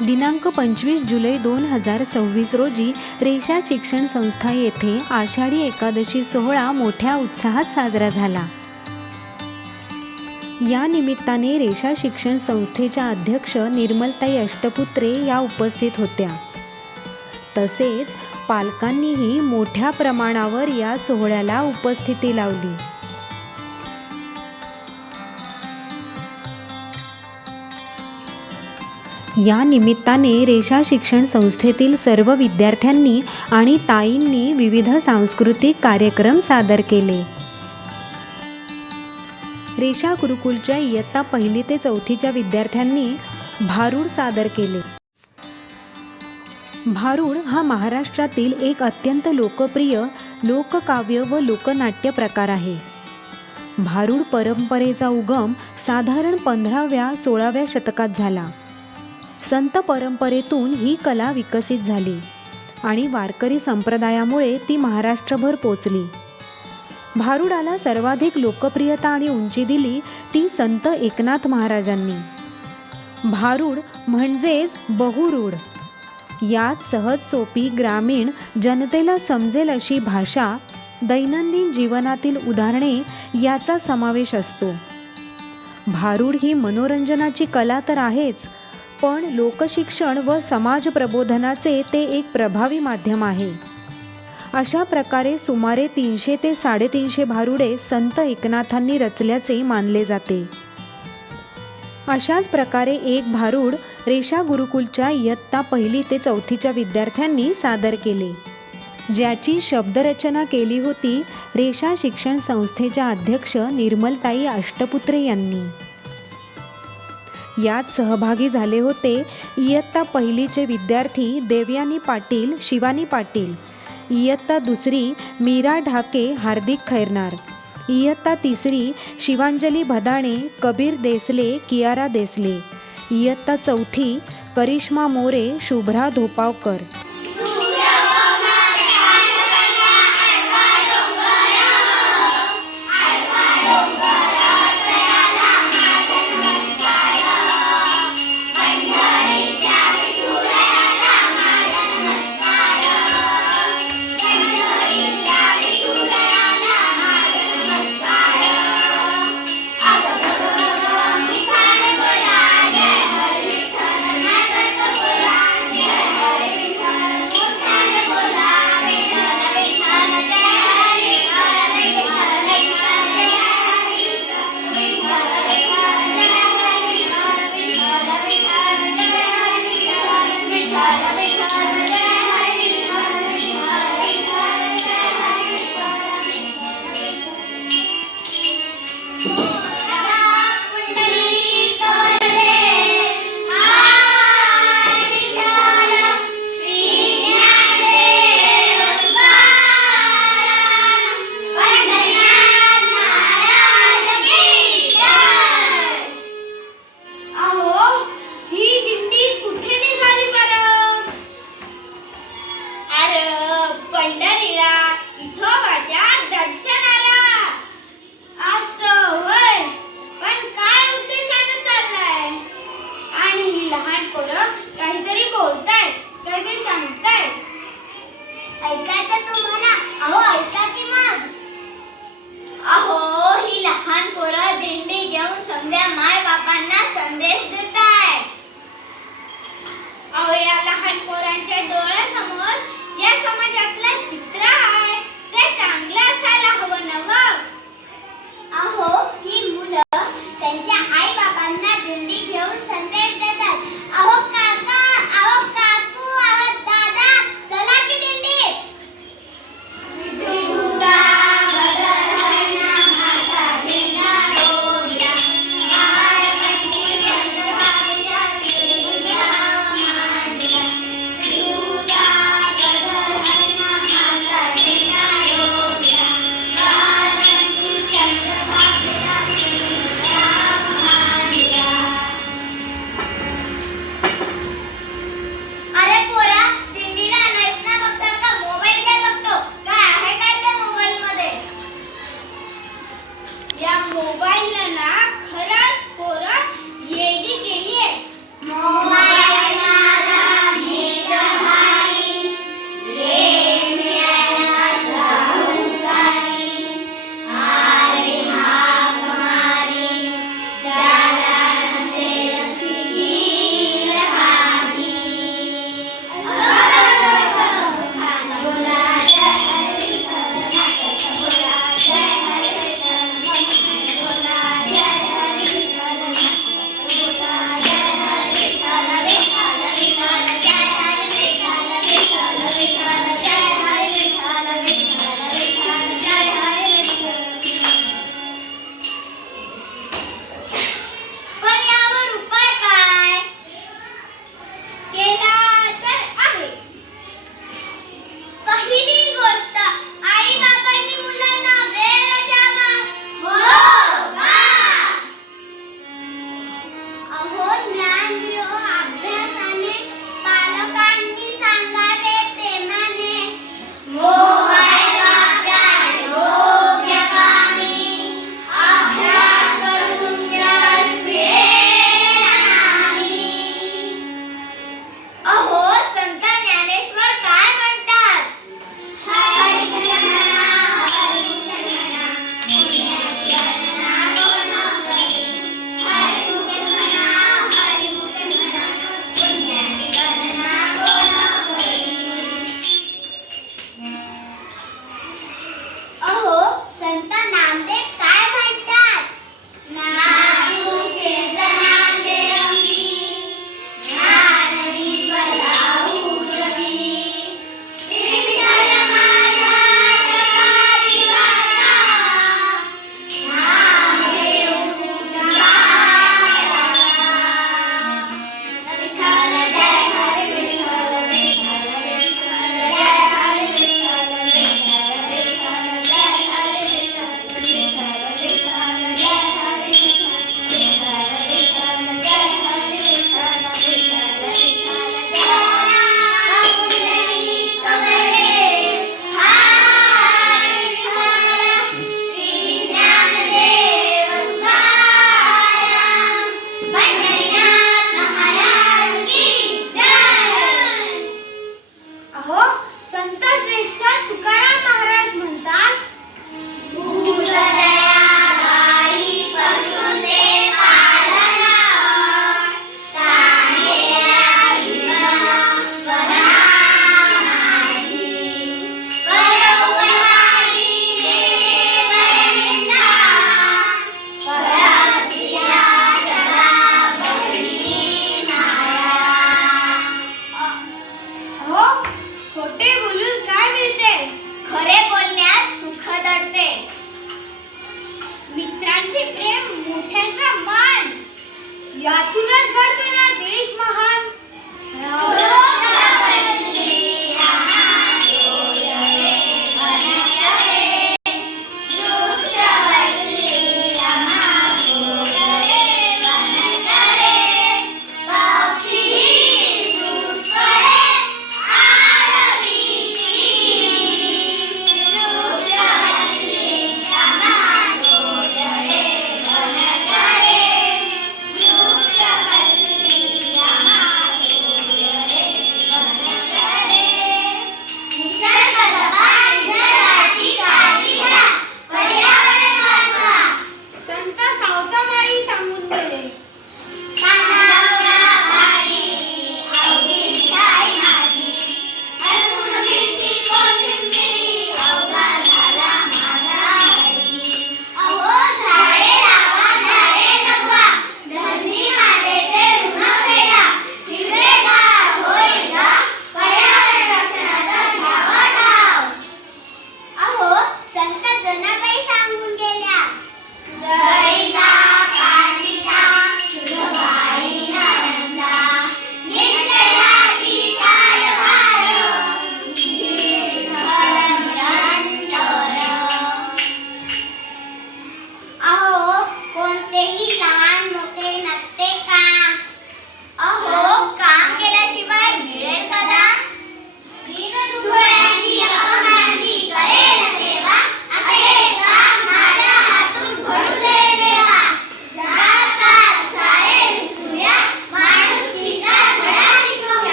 दिनांक 25 जुलै 2026 रोजी रेषा शिक्षण संस्था येथे आषाढी एकादशी सोहळा मोठ्या उत्साहात साजरा झाला. या निमित्ताने रेषा शिक्षण संस्थेच्या अध्यक्ष निर्मलताई अष्टपुत्रे या उपस्थित होत्या. तसेच पालकांनीही मोठ्या प्रमाणावर या सोहळ्याला उपस्थिती लावली. या निमित्ताने रेषा शिक्षण संस्थेतील सर्व विद्यार्थ्यांनी आणि ताईंनी विविध सांस्कृतिक कार्यक्रम सादर केले. रेषा गुरुकुलच्या इयत्ता 1 ते 4च्या विद्यार्थ्यांनी भारूड सादर केले. भारूड हा महाराष्ट्रातील एक अत्यंत लोकप्रिय लोककाव्य व लोकनाट्य प्रकार आहे. भारूड परंपरेचा उगम साधारण 15व्या-16व्या शतकात झाला. संत परंपरेतून ही कला विकसित झाली आणि वारकरी संप्रदायामुळे ती महाराष्ट्रभर पोचली. भारुडाला सर्वाधिक लोकप्रियता आणि उंची दिली ती संत एकनाथ महाराजांनी. भारूड म्हणजेच बहुरूढ. यात सहज सोपी ग्रामीण जनतेला समजेल अशी भाषा, दैनंदिन जीवनातील उदाहरणे याचा समावेश असतो. भारूड ही मनोरंजनाची कला तर आहेच, पण लोकशिक्षण व समाज प्रबोधनाचे ते एक प्रभावी माध्यम आहे. अशा प्रकारे सुमारे 300 ते 350 भारुडे संत एकनाथांनी रचल्याचे मानले जाते. अशाच प्रकारे एक भारूड रेषा गुरुकुलच्या इयत्ता 1 ते 4च्या विद्यार्थ्यांनी सादर केले, ज्याची शब्दरचना केली होती रेषा शिक्षण संस्थेच्या अध्यक्ष निर्मलताई अष्टपुत्रे यांनी. यात सहभागी झाले होते इयत्ता 1चे विद्यार्थी देवयानी पाटील, शिवानी पाटील, इयत्ता 2 मीरा ढाके, हार्दिक खैरनार, इयत्ता 3 शिवांजली भदाणे, कबीर देसले, कियारा देसले, इयत्ता 4 करिश्मा मोरे, शुभ्रा धोपावकर.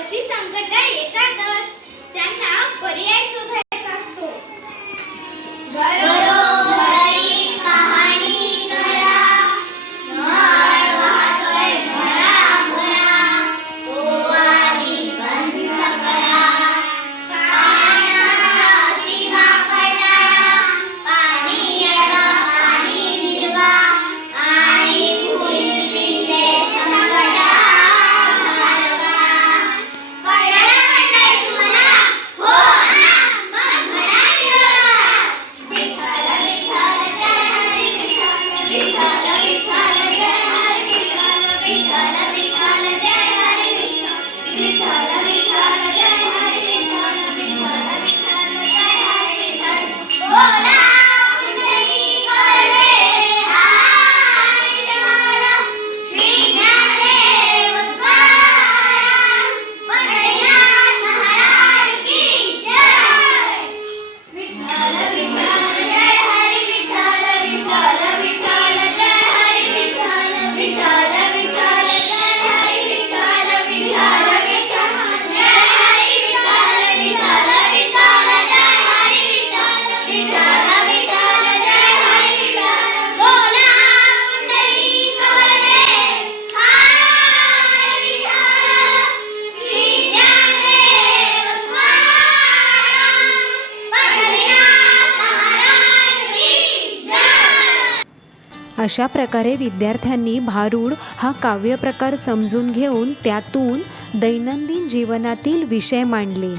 अशी संकट येतातच, त्यांना पर्याय शोधायचा असतो. घरोघरी कहाणी करा, नळ वाहतोय भराभरा, ओवाळी बंद करा, पाण्याची वापर टाळा, पाणी अडवा, पाणी जिरवा, आणि कुंडलीचे संकट घालवा. कळलं मंडळी तुम्हाला? हो ना, मग म्हणा की जोरात. विठ्ठल विठ्ठल जय हरी विठ्ठल, विठ्ठल विठ्ठल जय हरी विठ्ठल, विठ्ठल विठ्ठल जय हरी विठ्ठल, विठ्ठल विठ्ठल जय हरी विठ्ठल, विठ्ठल विठ्ठल जय हरी विठ्ठल. बोला पुंडलीकाले हाय विठ्ठल, श्री ज्ञानदेव तुकाराम, पंढरीनाथ महाराज की जय. विठ्ठल विठ्ठल जय हरी विठ्ठल, विठ्ठल विठ्ठल जय हरी विठ्ठल, विठ्ठल विठ्ठल जय हरी विठ्ठल, विठ्ठल विठ्ठल जय हरी विठ्ठल, विठ्ठल विठ्ठल जय हरी विठ्ठल, विठ्ठल विठ्ठल जय हरी विठ्ठल. बोला पुंडलीकाले हाय विठ्ठल, श्री ज्ञानदेव तुकाराम, पंढरीनाथ महाराज की जय. अशा प्रकारे विद्यार्थ्यांनी भारूड हा काव्यप्रकार समजून घेऊन त्यातून दैनंदिन जीवनातील विषय मांडले.